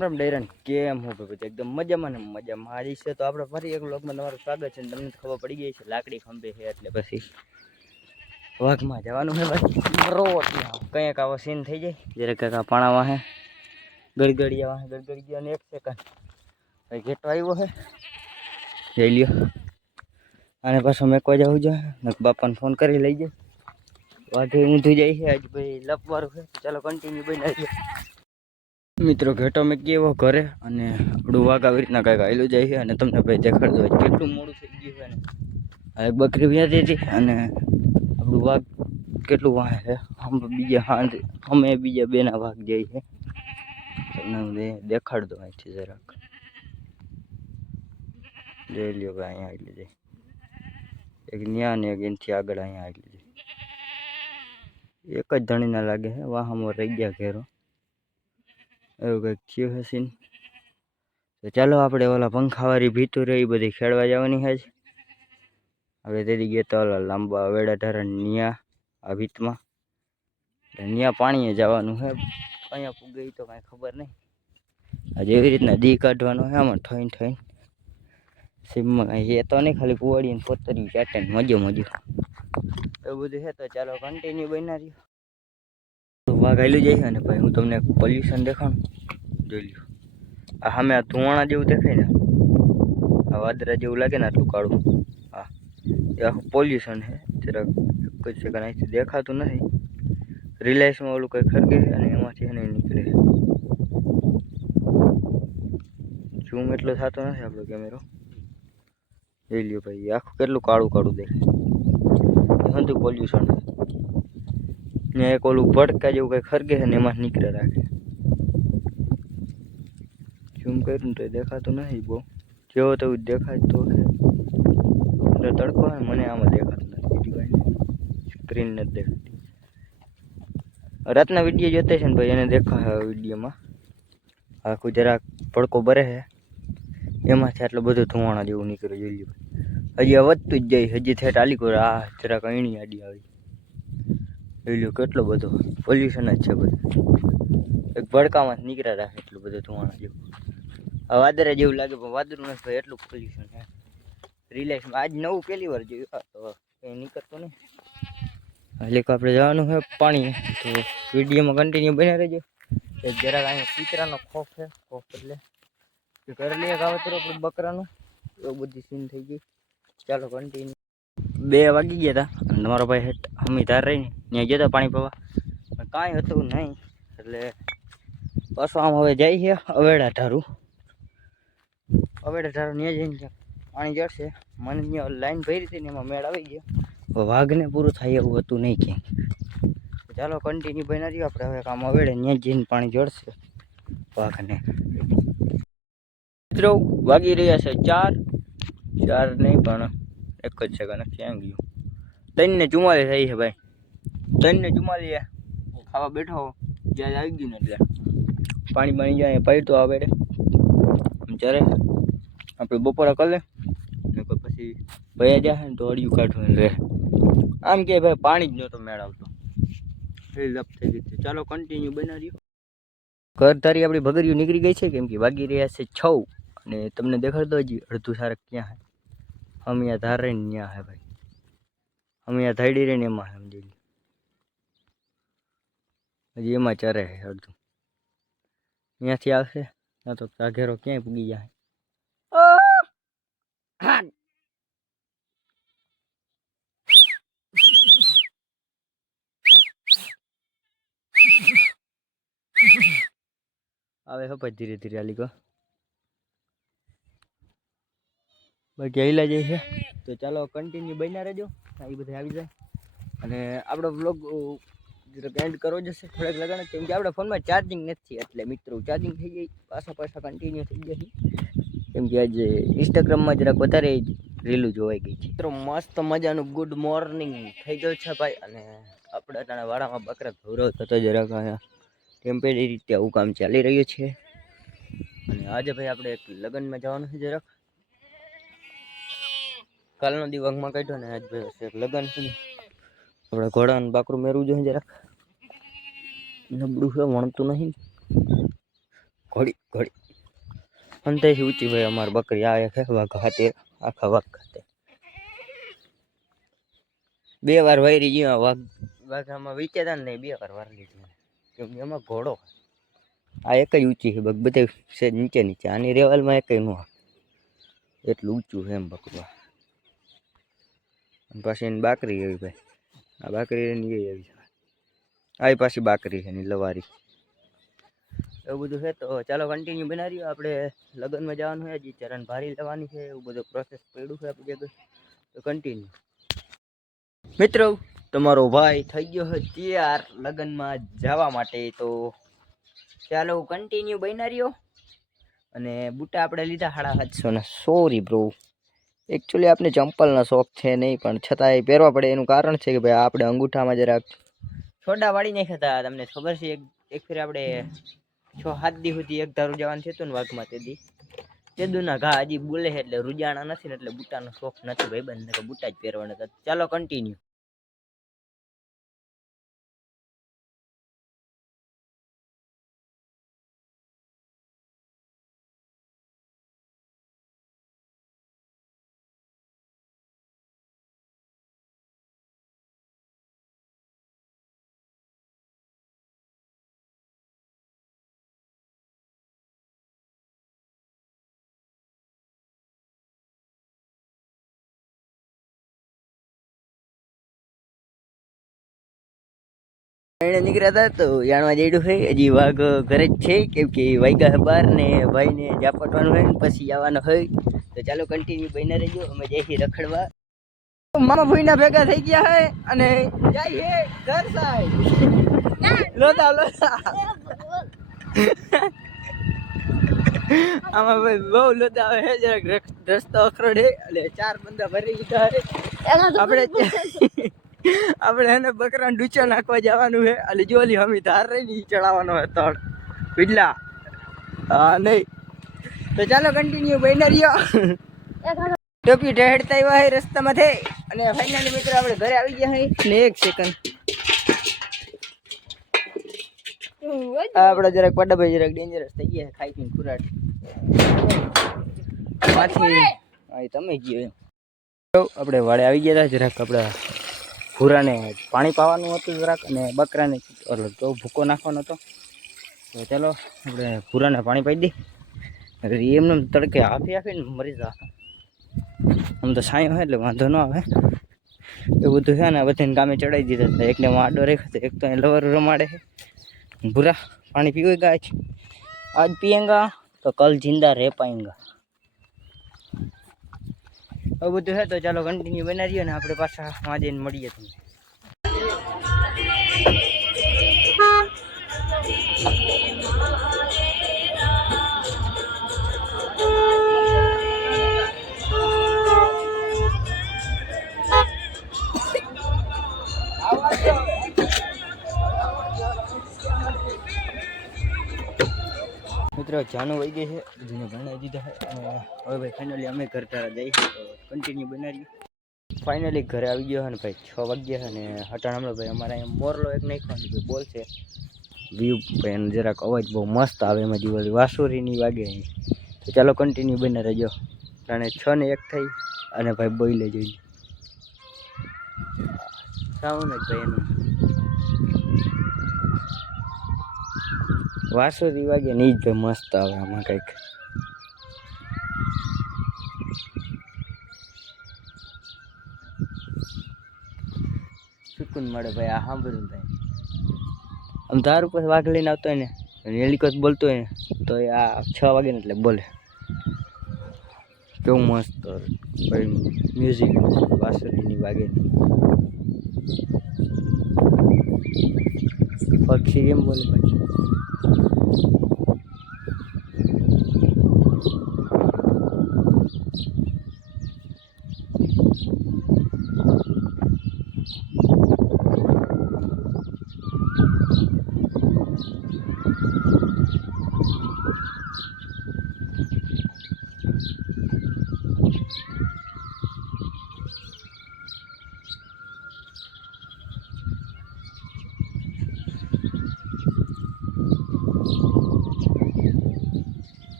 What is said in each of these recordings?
રામ ડેરન કેમ હો ભાઈ એકદમ મજામાં ને મજામાં આવી છે તો આપણે ફરી એક વ્લોગમાં તમારું સ્વાગત છે તમને ખબર પડી ગઈ છે લાકડી ખંભે છે એટલે પછી વાઘમાં જવાનું છે ભાઈ રોટ કંઈક આવો સીન થઈ જાય જ્યારે કંઈક આ પાણામાં હે ગડગડિયા ને 1 સેકન્ડ ભાઈ ઘેટો આવ્યો છે જઈ લ્યો અને પાછો મેકવા જવું જોઈએ ને બાપાને ફોન કરી લઈ જાય વાઘે ઊંધું જાય છે આજ ભાઈ લપવારું છે ચાલો કન્ટિન્યુ બનાવીએ મિત્રો ઘેટો મેં કેવો ઘરે અને આપણું વાઘ આવી રીતના કાંઈક આવેલું જાય છે અને તમને ભાઈ દેખાડતો હોય કેટલું મોડું થઈ ગયું છે ને એક બકરી વ્યાતી હતી અને આપણું વાઘ કેટલું વાહે છે અમે બીજા બેના વાઘ જાય છે તમને દેખાડતો અહીંથી જરાક જોઈ લ્યો ભાઈ અહીંયા આવી જાય એક ન્યા ને એક એનાથી આગળ અહીંયા આવી જાય એક જ ધણી ના લાગે છે વાહમાં રહી ગયા ઘેરો એવું કંઈક થયું હશે ને તો ચાલો આપણે ઓલા પંખાવાળી ભીતું રહી બધી ખેડવા જવાની છે હવે તેરી ગયા તો ઓલા લાંબા વેડા ઢારા ન્યા આ ભીતમાં ન્યા પાણીએ જવાનું છે અહીંયા પૂગી તો કાંઈ ખબર નહીં આજે એવી રીતના દી કાઢવાનો છે આમાં ઠઈને સીમમાં કાંઈ એ તો નહીં ખાલી કુવાડીને પોતરી ચાટે ને મજો એવું બધું છે તો ચાલો કન્ટિન્યુ બના રહ્યો વાઘ આવેલું જાય છે ને ભાઈ હું તમને પોલ્યુશન દેખાડું જોઈ લ્યો આ સામે આ ધુવાણા જેવું દેખાય ને આ વાદરા જેવું લાગે ને આટલું કાળું હા એ આખું પોલ્યુશન છે જરાક કોઈ સેકન્ડ અહીંથી દેખાતું નથી રિલાયન્સમાં ઓલું કંઈ ખરગે છે અને એમાંથી એને નીકળે ઝૂમ એટલો થતો નથી આપણો કેમેરો જોઈ લ્યો ભાઈ આખું કેટલું કાળું દેખાય બધું પોલ્યુશન ને એક ઓલું ભડકા જેવું કંઈ ખરગે છે ને એમાં નીકળે રાખે ઝૂમ કર્યું તો દેખાતું નથી બહુ જેવો તો દેખાય તો છે તડકો ને મને આમાં દેખાતું નથી બીજું કાંઈ સ્ક્રીન નથી દેખાતી રાતના વિડીયો જોતા છે ને ભાઈ એને દેખાય વિડીયોમાં આખું જરાક ભડકો ભરે છે એમાંથી આટલું બધું ધુવાણા જેવું નીકળે જોઈ હજી આ વધતું જ જાય હજી થેટ આલી કોર આ જરાક અણી આડી આવી જોઈ લો કેટલો બધો પોલ્યુશન જ છે બધું એક ભડકામાં જ નીકળ્યા રાખે એટલું બધું ધુવાણા જેવું આ વાદરા જેવું લાગે પણ વાદરું નથી ભાઈ એટલું પોલ્યુશન છે રિલાયન્સમાં આજ નવું પહેલી વાર જોયું તો કંઈ નીકળતું નહીં એટલે આપણે જવાનું છે પાણી તો વિડીયોમાં કન્ટિન્યુ બન્યા રહેજો જરાક અહીંયા કૂતરાનો ખોફ છે ખોફ એટલે કરી લઈએ કાવતરું આપણું બકરાનું એવું બધી સીન થઈ ગઈ ચાલો કન્ટિન્યુ 2 વાગી ગયા હતા અને તમારો ભાઈ હેઠ હમી ધાર રહીને ત્યાં ગયા હતા પાણી પીવા પણ કાંઈ હતું નહીં એટલે પાછો આમ હવે જાય છે અવેડા ઢારું ત્યાં જઈને પાણી ચડશે મને ત્યાં લાઈન ભરી હતી ને એમાં મેળ આવી ગયો વાઘને પૂરું થાય એવું હતું નહીં ક્યાંય ચાલો કન્ટિન્યુ બના રહ્યો આપણે હવે કામ અવેડે ત્યાં જઈને પાણી ચડશે વાઘને મિત્રો વાગી રહ્યા છે 4 નહીં પણ 1 જ સેકન્ડ ક્યાં ગયું 3:44 થઈ છે ભાઈ 3:44 ખાવા બેઠો જ્યાં આવી ગયું ને એટલે પાણી જાય પડી તો આવે જ્યારે આપણે બપોરા કરી લે ને પછી ભયા જાય ને તો અડિયું કાઢવાનું રહે આમ કે ભાઈ પાણી જ નહોતો મેળ આવતો એ લપ થઈ ગઈ ચાલો કન્ટિન્યુ બનાવી ઘર તારી આપણી ભગરીઓ નીકળી ગઈ છે કેમ કે વાગી રહ્યા છે 6 અને તમને દેખાડતો હજી અડધું સારક ક્યાં હે અમે આ ધાર રહીને ત્યાં હે ભાઈ અમે આ ધાડી રહીને એમાં સમજી લે હજી એમાં ચરે છે અડધું ત્યાંથી આવશે ના તો ઘેરો ક્યાંય પૂગી જાય આવે હપત ધીરે ધીરે આલી ગયો બાકી આઈલા જાય છે તો ચાલો કન્ટિન્યુ બન્યા રહેજો એ બધા આવી જાય અને આપણો વ્લોગ એન્ડ કરવો જશે થોડાક લગાડે કેમ કે આપણા ફોનમાં ચાર્જિંગ નથી એટલે મિત્રો ચાર્જિંગ થઈ ગઈ પાછા કન્ટિન્યુ થઈ જશે કેમ કે આજે ઇન્સ્ટાગ્રામમાં જરાક વધારે રીલું જોવાઈ ગઈ છે મિત્રો મસ્ત મજાનું ગુડ મોર્નિંગ થઈ ગયું છે ભાઈ અને આપણા ત્યાં વાડામાં બકરા ગૌરવ થતો જરાક અહીંયા ટેમ્પરરી રીતે આવું કામ ચાલી રહ્યું છે અને આજે ભાઈ આપણે એક લગ્નમાં જવાનું છે જરાક કાલનો દિવસમાં કાઢ્યો ને આજ ભાઈ એક લગ્ન છે આપણે ઘોડાનું બાકરું મેરવું જોઈએ જરાક નબળું છે વણતું નહીં ઘોડી ઘોડી અંતેથી ઊંચી ભાઈ અમારી બકરી આ એક વાઘ ખાતે આખા વાઘ ખાતે 2 વાર વૈરી ગયો વાઘ વાઘામાં વીચેતા ને 2 વાર વાર લીધી કેમ કે એમાં ઘોડો આ એક જ ઊંચી છે બધે છે નીચે નીચે આની રેવલમાં એક નો એટલું ઊંચું છે એમ બકરું પછી એની બાકરી એવી ભાઈ આ બાકરી એની એવી આ પાછી બાકરી છે એની લવારી એવું બધું છે તો ચાલો કન્ટિન્યુ બનાવી રહ્યો આપણે લગ્નમાં જવાનું છે હજી ચરણ ભારી લેવાની છે એવું બધું પ્રોસેસ પડ્યું છે આપણી જગ્યાએ તો કન્ટિન્યુ મિત્રો તમારો ભાઈ થઈ ગયો છે તૈયાર લગ્નમાં જવા માટે તો ચાલો કન્ટિન્યુ બનાવી રહ્યો અને બૂટા આપણે લીધા 750 ના સોરી બ્રો એકચ્યુઅલી આપણે ચંપલનો શોખ છે નહીં પણ છતાંય પહેરવા પડે એનું કારણ છે કે ભાઈ આપણે અંગૂઠામાં જરાક છોડા વાળી નહીં ખાતા તમને ખબર છે એક ફેર આપણે 6-7 દી સુધી એક ધારું જવાનું થતું ને વાઘમાં તે દુના ઘા હજી બોલે છે એટલે રૂજાણા નથી ને એટલે બૂટાનો શોખ નથી ભાઈ બંધ બૂટા જ પહેરવાના હતા ચાલો કન્ટિન્યુ એને નીકળ્યા હતા તો યાણવા જઈડું છે હજી વાઘ ઘરે જ છે કેમ કે વાગ્યા બાર ને ભાઈને ઝાપટવાનું હોય ને પછી આવવાનો હોય તો ચાલો કન્ટિન્યુ બહીને રહેજો અમે જઈશું રખડવા મામા ભૂઈના ભેગા થઈ ગયા હે અને જઈએ ઘર સાઈડ લોતા લોતા આમાં ભાઈ બહુ લોતા આવે છે જરાક રસ્તો અખરોડે એટલે 4 બંદા ભરી લીધા હે આપણે એને બકરા ડૂચો નાખવા જવાનું છે એટલે જો ઓલી હમી ધાર રહી ને ચડાવવાનો હોય તળ પીડલા હા નહીં તો ચાલો કન્ટિન્યુ બહીને રહ્યો ટોપી ઢહેડતા આવ્યા છે રસ્તામાંથી અને ફાઇનલી મિત્રો આપણે ઘરે આવી ગયા છે ને 1 સેકન્ડ આપણે જરાક પડાભાઈ જરાક ડેન્જરસ થઈ ગયા ખાઈ પીને ખુરાટ પાછી તમે ગયો આપણે વાડે આવી ગયા હતા જરાક આપણે ભૂરાને પાણી પાવાનું હતું જરાક અને બકરાને તો ભૂકો નાખવાનો હતો તો ચાલો આપણે ભૂરાને પાણી પાઈ દઈએ એમને તડકે આપીને મરી જા આમ તો સાયો હોય એટલે વાંધો ન આવે એવું બધું છે ને બધાને કામે ચડાવી દીધા હતા એકને વાડો રાખ્યો એક તો લવર રમાડે છે ભૂરા પાણી પીવેગા आज पिएगा तो कल जिंदा रह पाएंगा अब બધું है तो चलो कंटिन्यू बना रही ने આપણે પાછા માં જઈને મળીએ તમને મિત્રો જાનું વહી ગઈ છે જેને ભણાવી દીધા છે હવે ભાઈ ફાઇનલી અમે ઘર તારા જઈએ તો કન્ટિન્યુ બનાવીએ ફાઇનલી ઘરે આવી ગયો છે ને ભાઈ 6 વાગ્યા છે ને હટાણ હમણાં ભાઈ અમારે અહીંયા મોરલો એક નાખ્યો ને બોલ છે વ્યૂ ભાઈ જરાક અવાજ બહુ મસ્ત આવે એમાં જીવલી વાસુરીની વાગે તો ચાલો કન્ટિન્યુ બને રહેજો જાણે 6 ને 1 થઈ અને ભાઈ બોઈલે જોઈ સાઉન્ડ જ ભાઈ એનું વાસુરી વાગે નહીં જ મસ્ત આવે આમાં કંઈક સુકૂન મળે ભાઈ આ સાંભળ્યું ભાઈ આમ ધાર ઉપર વાઘ લઈને આવતો હોય ને હેલિકોપ્ટર બોલતો હોય ને તો આ 6 વાગે ને એટલે બોલે કેવું મસ્ત ભાઈ મ્યુઝિક વાસુરીની વાગે પક્ષી કેમ બોલે ભાઈ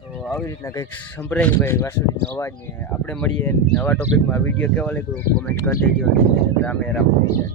તો આવી રીતના કંઈક સંભળાય ભાઈ વાસુડીનો અવાજ ને આપણે મળીએ નવા ટોપિકમાં. વિડીયો કેવો લાગ્યો કોમેન્ટ કરી દેજો અને રામે રામ થઈ જાય.